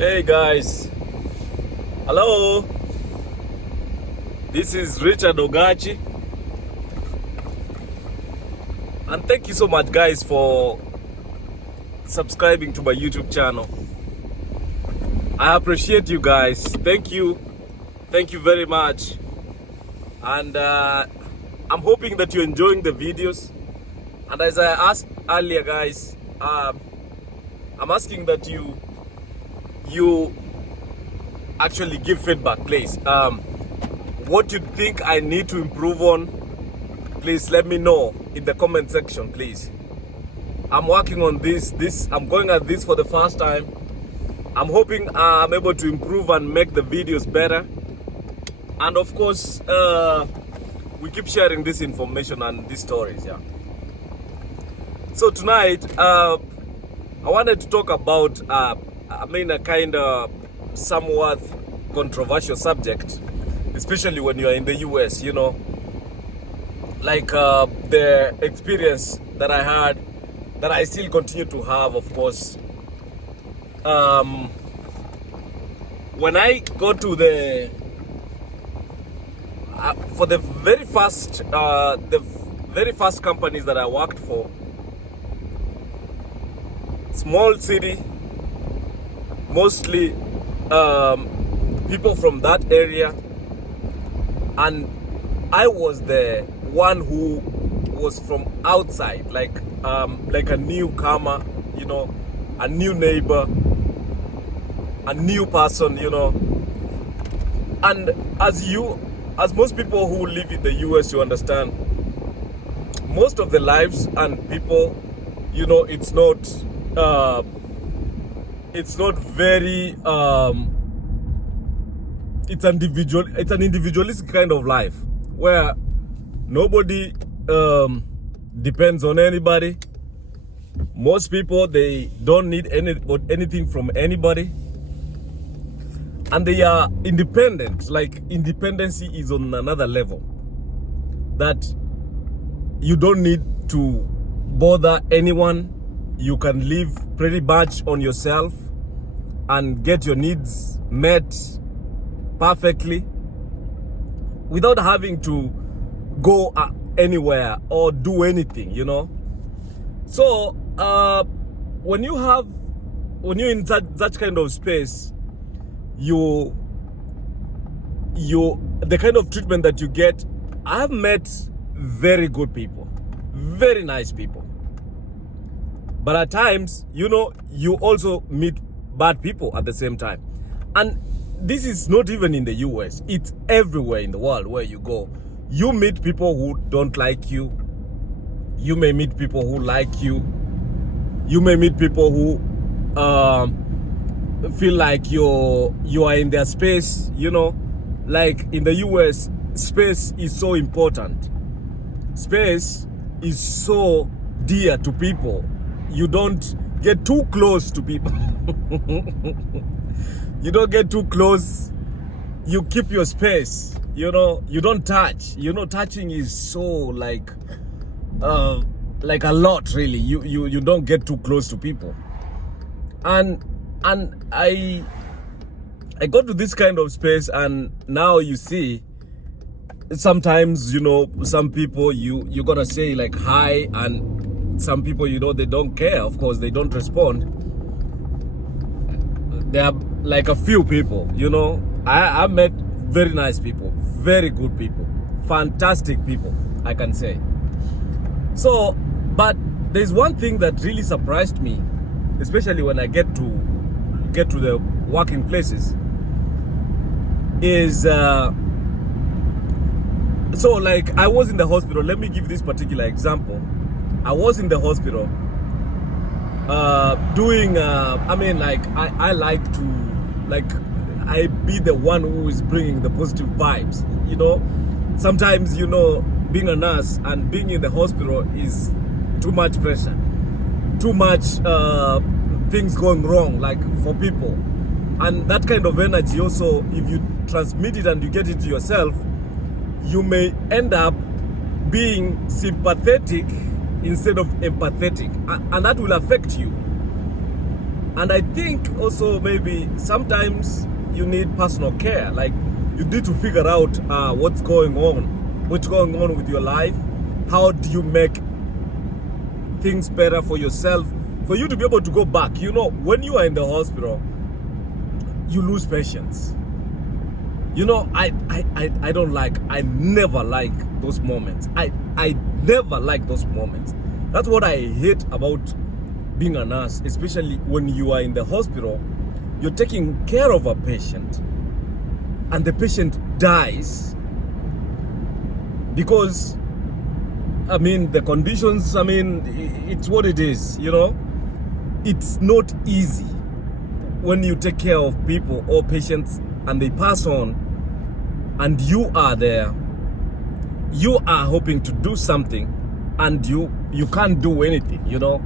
Hey guys, hello. This is Richard Ogachi, and thank you so much, guys, for subscribing to my YouTube channel. I appreciate you guys. Thank you very much, and I'm hoping that you're enjoying the videos. And as I asked earlier, guys, I'm asking that you actually give feedback, please. What you think I need to improve on, please let me know in the comment section, please. I'm working on this. I'm going at this for the first time. I'm hoping I'm able to improve and make the videos better. And of course, we keep sharing this information and these stories, yeah. So tonight, I wanted to talk about a kind of somewhat controversial subject, especially when you're in the US, you know, like the experience that I had, that I still continue to have, of course. When I go to for the very first companies that I worked for, small city, mostly people from that area, and I was the one who was from outside, like a newcomer, you know, a new neighbor, a new person, you know. And as most people who live in the US, you understand, most of the lives and people, you know, it's not very it's an individualistic kind of life where nobody depends on anybody. Most people, they don't need anything from anybody, and they are independent. Like, independency is on another level, that you don't need to bother anyone. You can live pretty much on yourself and get your needs met perfectly without having to go anywhere or do anything, you know. So when you're in such kind of space, the kind of treatment that you get, I've met very good people, very nice people. But at times, you know, you also meet bad people at the same time. And this is not even in the US. It's everywhere in the world where you go. You meet people who don't like you. You may meet people who like you. You may meet people who feel like you are in their space, you know. Like in the US, space is so important. Space is so dear to people. You don't get too close to people. You don't get too close. You keep your space. You know, you don't touch. You know, touching is so like a lot, really. You don't get too close to people. And I got to this kind of space, and now you see, sometimes, you know, some people you gotta say like hi, and some people, you know, they don't care. Of course, they don't respond. There are like a few people, you know. I met very nice people, very good people, fantastic people, I can say. So, but there's one thing that really surprised me, especially when I get to the working places, is so like I was in the hospital. Let me give this particular example. I was in the hospital doing I mean, like I like to, like, I be the one who is bringing the positive vibes, you know. Sometimes, you know, being a nurse and being in the hospital is too much pressure, too much things going wrong, like, for people. And that kind of energy also, if you transmit it and you get it to yourself, you may end up being sympathetic instead of empathetic, and that will affect you. And I think also maybe sometimes you need personal care. Like you need to figure out what's going on with your life. How do you make things better for yourself, for you to be able to go back? You know, when you are in the hospital, you lose patience. You know, I never like those moments. I never like those moments. That's what I hate about being a nurse, especially when you are in the hospital. You're taking care of a patient and the patient dies because, I mean, the conditions, I mean, it's what it is, you know. It's not easy when you take care of people or patients and they pass on and you are there. You are hoping to do something and you can't do anything, you know.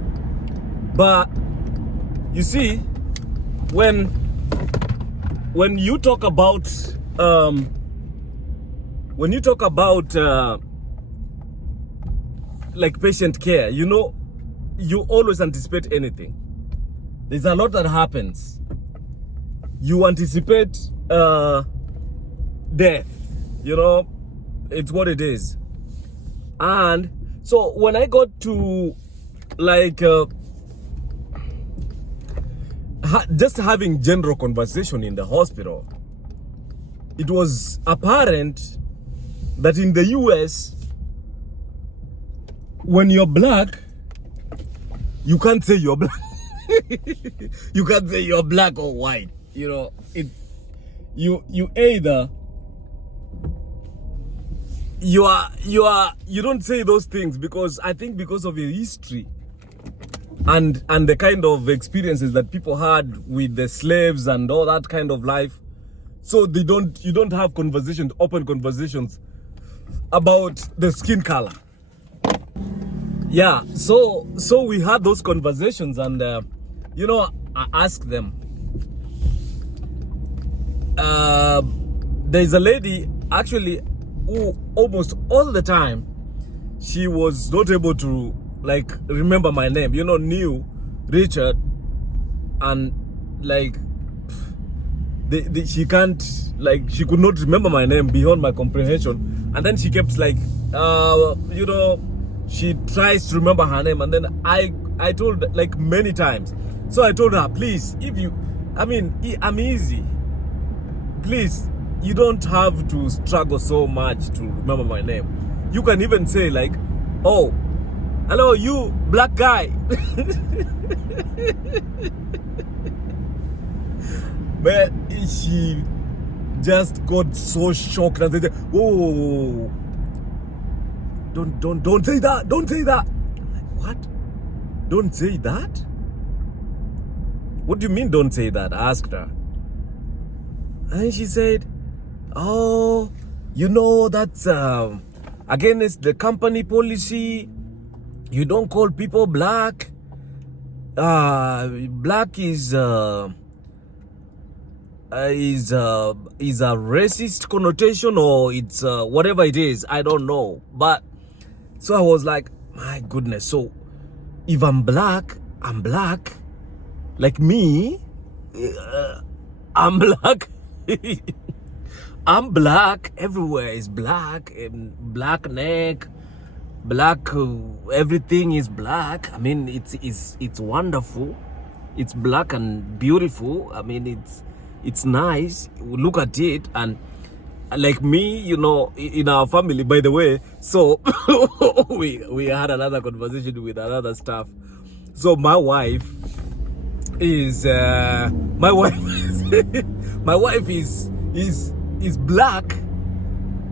But you see, when you talk about like patient care, you know, you always anticipate anything. There's a lot that happens. You anticipate death, you know, it's what it is. And so when I got to like just having general conversation in the hospital, it was apparent that in the US, when you're black, you can't say you're black. You can't say you're black or white. You know, you either you don't say those things, because I think because of your history and the kind of experiences that people had with the slaves and all that kind of life. So you don't have conversations, open conversations about the skin color. Yeah, so we had those conversations, and you know, I asked them. There's a lady actually who almost all the time she was not able to like remember my name. You know, knew Richard, and like she can't, like, she could not remember my name beyond my comprehension. And then she kept like you know, she tries to remember her name, and then I told like many times. So I told her, please, if you, I mean, I'm easy. Please, you don't have to struggle so much to remember my name. You can even say like, oh, hello, you black guy. But she just got so shocked and said, whoa, don't say that, don't say that. I'm like, what? Don't say that? What do you mean don't say that? I asked her. And she said, oh, you know, that's against the company policy. You don't call people black. Black is a racist connotation, or it's whatever it is. I don't know. But so I was like, my goodness. So if I'm black, like me, I'm black. I'm black. Everywhere is black. Black neck, black. Everything is black. I mean, it's wonderful. It's black and beautiful. I mean, it's nice. Look at it. And like me, you know, in our family, by the way. So we had another conversation with another staff. So my wife is my wife is black,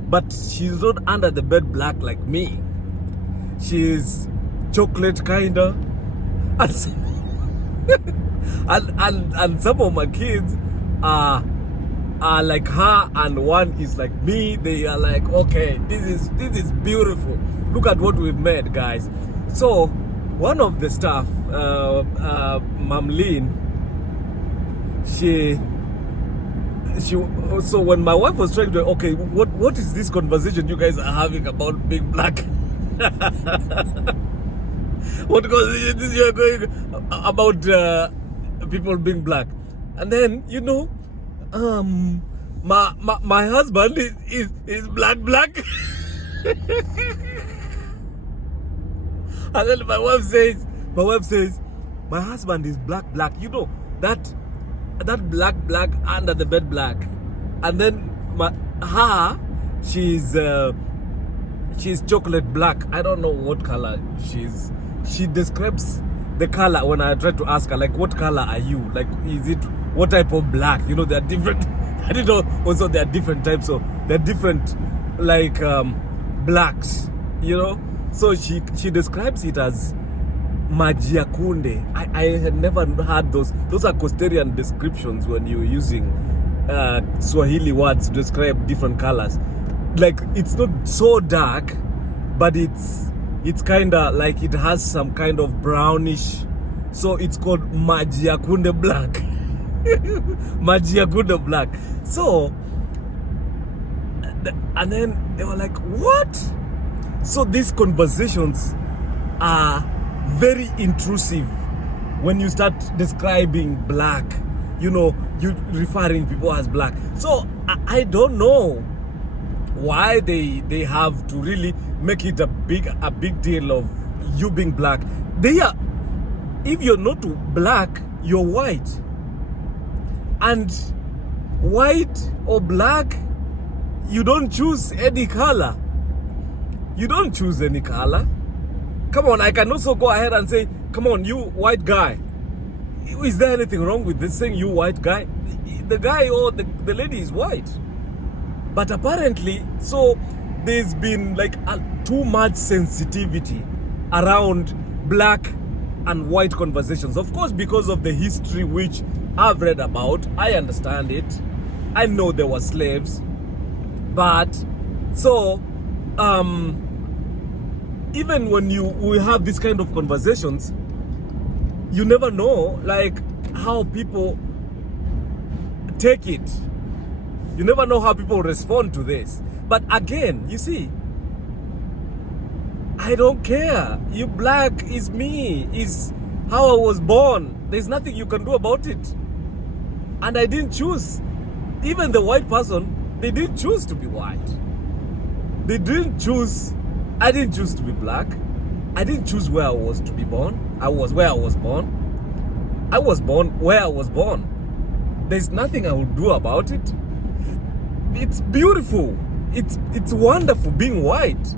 but she's not under the bed black like me. She's chocolate kinda, and some of my kids are like her, and one is like me. They are like, okay, this is beautiful. Look at what we've made, guys. So one of the staff, Mamlin, so when my wife was trying to, okay, what is this conversation you guys are having about being black? What conversation is you going about people being black. And then, you know, my husband is black. And then my wife says, my husband is black. You know, that black under the bed black. And then she's chocolate black. I don't know what color she describes the color when I try to ask her, like, what color are you? Like, is it, what type of black? You know, there are different, I didn't know also there are different types of, there are different, like, blacks, you know? So she describes it as Magia Kunde. I had never heard those are Costarian descriptions when you're using Swahili words to describe different colors. Like, it's not so dark, but it's kind of like it has some kind of brownish, so it's called Magia Kunde black. Magia Kunde black. So, and then they were like, what? So these conversations are very intrusive when you start describing black, you know, you referring people as black. So I don't know why they have to really make it a big deal of you being black. If you're not black, you're white. And white or black, you don't choose any color. You don't choose any color. Come on, I can also go ahead and say, come on, you white guy. Is there anything wrong with this saying, you white guy? The guy or the lady is white. But apparently, so there's been like too much sensitivity around black and white conversations. Of course, because of the history which I've read about, I understand it. I know there were slaves. But, so, even when we have this kind of conversations, you never know, like, how people take it. You never know how people respond to this. But again, you see, I don't care. You black is me, is how I was born. There's nothing you can do about it. And I didn't choose. Even the white person, they didn't choose to be white. They didn't choose. I didn't choose to be black. I didn't choose where I was to be born. I was where I was born. I was born where I was born. There's nothing I will do about it. It's beautiful. It's wonderful being white.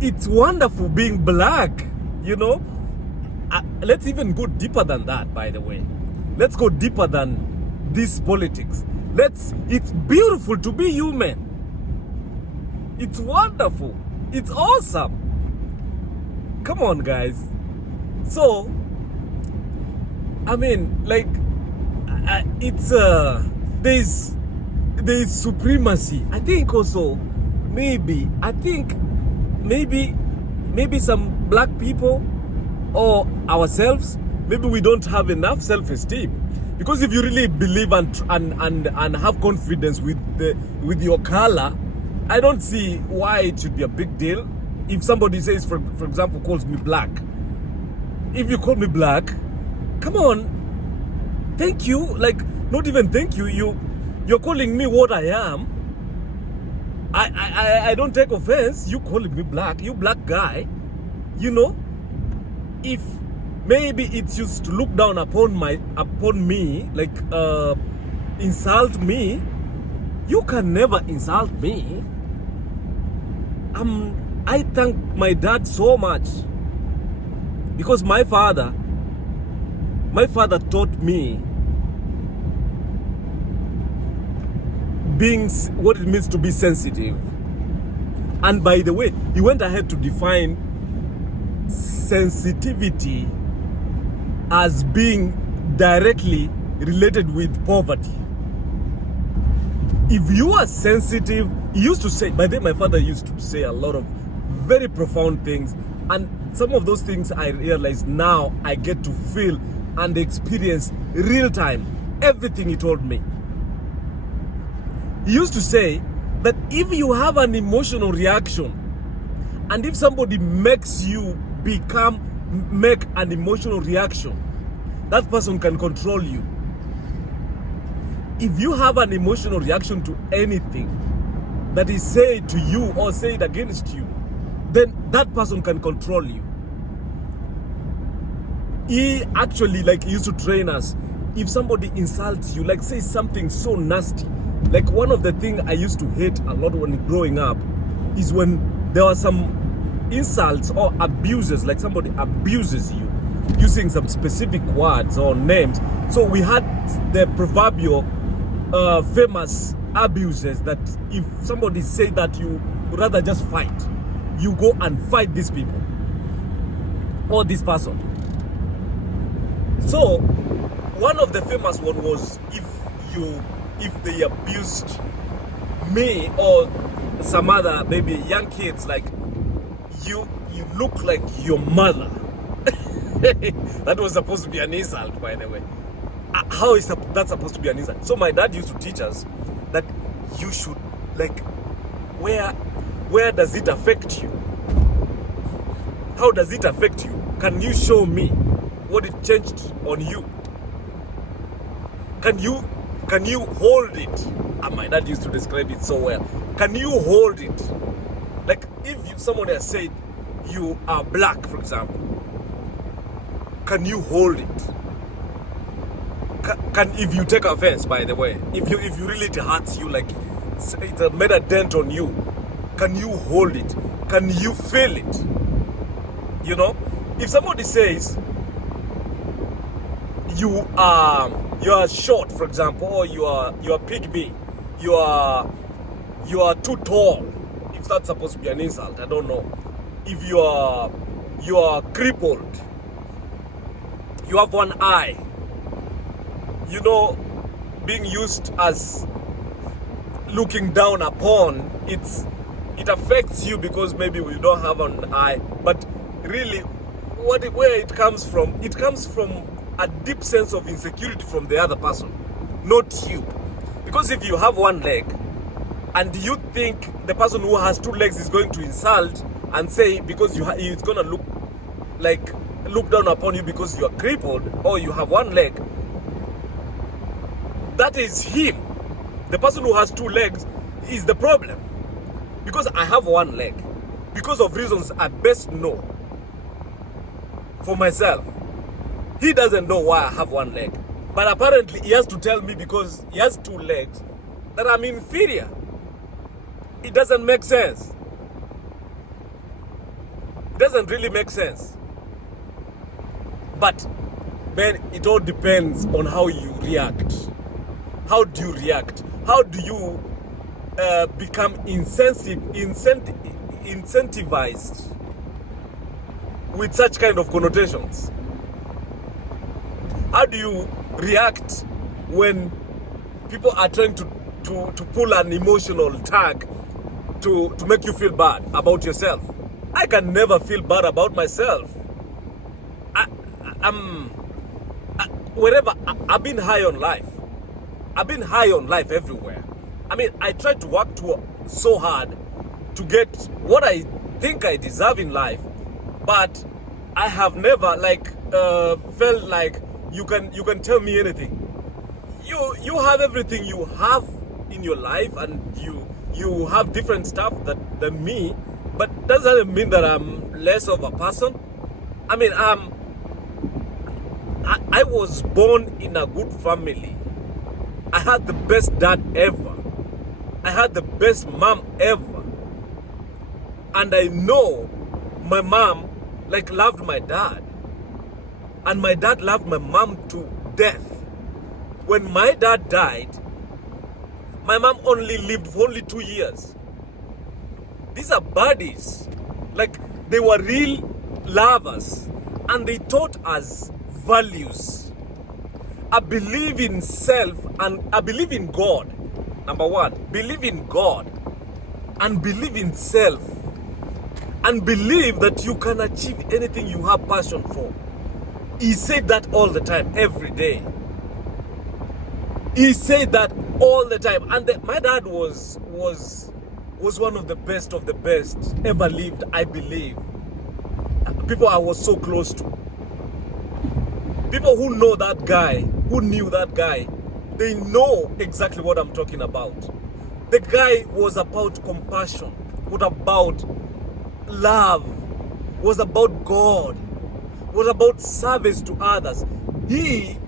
It's wonderful being black, you know. Let's even go deeper than that, by the way. Let's go deeper than this politics. It's beautiful to be human. It's wonderful. It's awesome. Come on, guys. So, I mean, like, it's there's supremacy. I think also maybe some black people or ourselves, maybe we don't have enough self-esteem. Because if you really believe and have confidence with your color, I don't see why it should be a big deal. If somebody says, for example, calls me black. If you call me black, come on, thank you. Like, not even thank you. You're calling me what I am. I don't take offense. You calling me black, you black guy. You know, if maybe it's used to look down upon me, like insult me, you can never insult me. I thank my dad so much, because my father taught me what it means to be sensitive. And by the way, he went ahead to define sensitivity as being directly related with poverty. If you are sensitive, he used to say, by then my father used to say a lot of very profound things, and some of those things I realize now I get to feel and experience real time everything he told me. He used to say that if you have an emotional reaction, and if somebody makes you make an emotional reaction, that person can control you. If you have an emotional reaction to anything that is said to you or said against you, then that person can control you. He actually used to train us. If somebody insults you, say something so nasty, one of the things I used to hate a lot when growing up is when there were some insults or abuses, like somebody abuses you using some specific words or names. So we had the proverbial famous abuses that if somebody say that, you would rather just fight. You go and fight these people or this person. So one of the famous one was if they abused me or some other maybe young kids, you look like your mother. That was supposed to be an insult, by the way. How is that supposed to be an insult? So my dad used to teach us that you should where does it affect you? How does it affect you? Can you show me what it changed on you? Can you hold it? And my dad used to describe it so well. Can you hold it? If someone has said you are black, for example, can you hold it? Can if you take offense, by the way, if you really it hurts you, it made a dent on you, can you hold it? Can you feel it? If somebody says you are short, for example, or you are pygmy, you are too tall, if that's supposed to be an insult, I don't know. If you are crippled, you have one eye, being used as looking down upon, it affects you because maybe we don't have an eye. But really, where it comes from a deep sense of insecurity from the other person, not you. Because if you have one leg and you think the person who has two legs is going to insult and say because he's gonna look down upon you because you are crippled or you have one leg, that is him. The person who has two legs is the problem. Because I have one leg, because of reasons I best know for myself. He doesn't know why I have one leg, but apparently he has to tell me because he has two legs that I'm inferior. It doesn't make sense. It doesn't really make sense. But then it all depends on how you react. How do you react? How do you become incentivized with such kind of connotations? How do you react when people are trying to pull an emotional tag to make you feel bad about yourself? I can never feel bad about myself. I've been high on life. I've been high on life everywhere. I try to work so hard to get what I think I deserve in life, but I have never felt like you can tell me anything. You have everything you have in your life, and you have different stuff than me, but doesn't mean that I'm less of a person. I was born in a good family. I had the best dad ever. I had the best mom ever. And I know my mom loved my dad. And my dad loved my mom to death. When my dad died, my mom only lived for only 2 years. These are buddies. They were real lovers. And they taught us values. I believe in self and I believe in God. Number one, believe in God and believe in self and believe that you can achieve anything you have passion for. He said that all the time, every day. He said that all the time. And my dad was one of the best ever lived, I believe. People I was so close to. People who know that guy, who knew that guy, they know exactly what I'm talking about. The guy was about compassion, was about love, was about God, was about service to others. He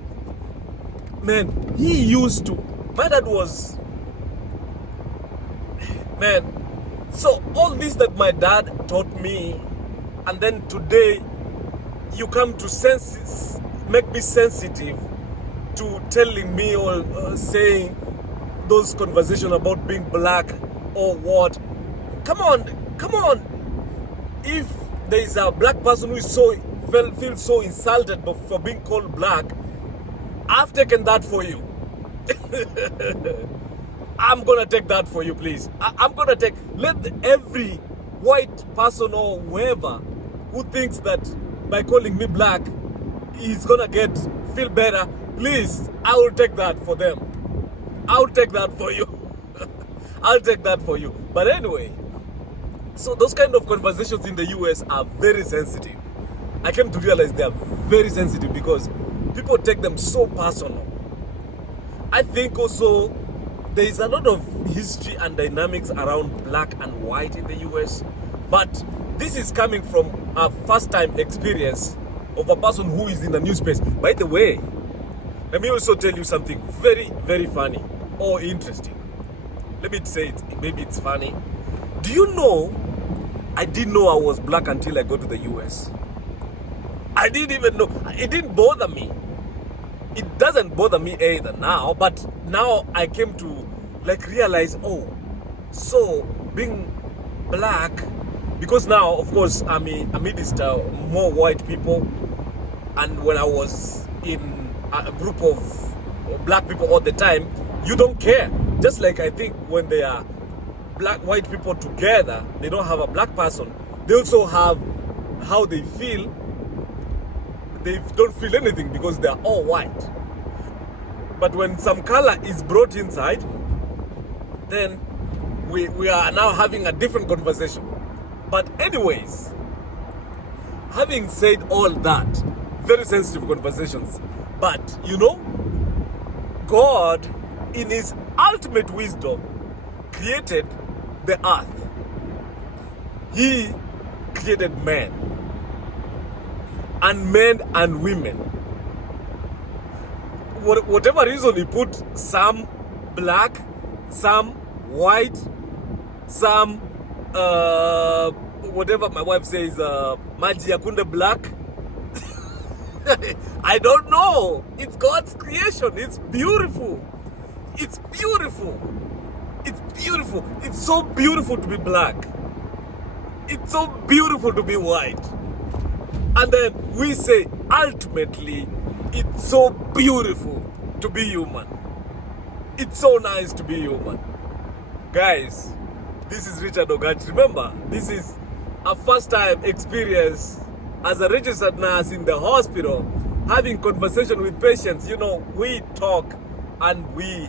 used to, my dad was, so all this that my dad taught me, and then today you come to make me sensitive to telling me or saying those conversations about being black or what. Come on. If there is a black person who is feels so insulted for being called black, I've taken that for you. I'm gonna take that for you, please. I'm gonna let every white person or whoever who thinks that by calling me black he's gonna feel better, please, I will take that for them. I'll take that for you. I'll take that for you. But anyway, so those kind of conversations in the US are very sensitive. I came to realize they are very sensitive because people take them so personal. I think also there is a lot of history and dynamics around black and white in the US, but this is coming from a first-time experience of a person who is in the news space. By the way, let me also tell you something very, very funny or interesting. Let me say it, maybe it's funny. Do you know, I didn't know I was black until I got to the US. I didn't even know. It didn't bother me. It doesn't bother me either now, but now I came to realize, oh, so being black, because now, of course, I'm amidst more white people, and when I was in a group of black people all the time, you don't care. Just like I think when they are white people together, they don't have a black person, they also have how they feel. They don't feel anything because they are all white. But when some color is brought inside, then we are now having a different conversation. But anyways, having said all that, very sensitive conversations, but you know, God in his ultimate wisdom created the earth. He created men and women. Whatever reason he put some black, some white, some whatever my wife says, Maji Yakunda black. I don't know. It's God's creation. It's beautiful. It's beautiful. It's beautiful. It's so beautiful to be black. It's so beautiful to be white. And then we say, ultimately, it's so beautiful to be human. It's so nice to be human. Guys, this is Richard Ogachi. Remember, this is a first-time experience as a registered nurse in the hospital, having conversation with patients. You know, we talk and we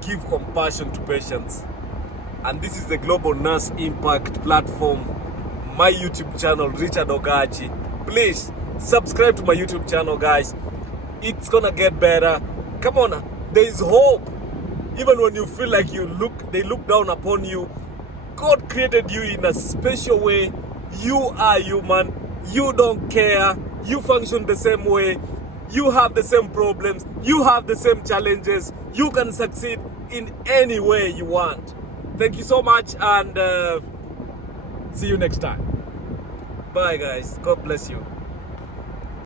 give compassion to patients. And this is the Global Nurse Impact platform, my YouTube channel, Richard Ogachi. Please subscribe to my YouTube channel, guys. It's gonna get better. Come on, there is hope. Even when you feel like they look down upon you, God created you in a special way. You are human. You don't care. You function the same way. You have the same problems. You have the same challenges. You can succeed in any way you want. Thank you so much, and see you next time. Bye, guys. God bless you.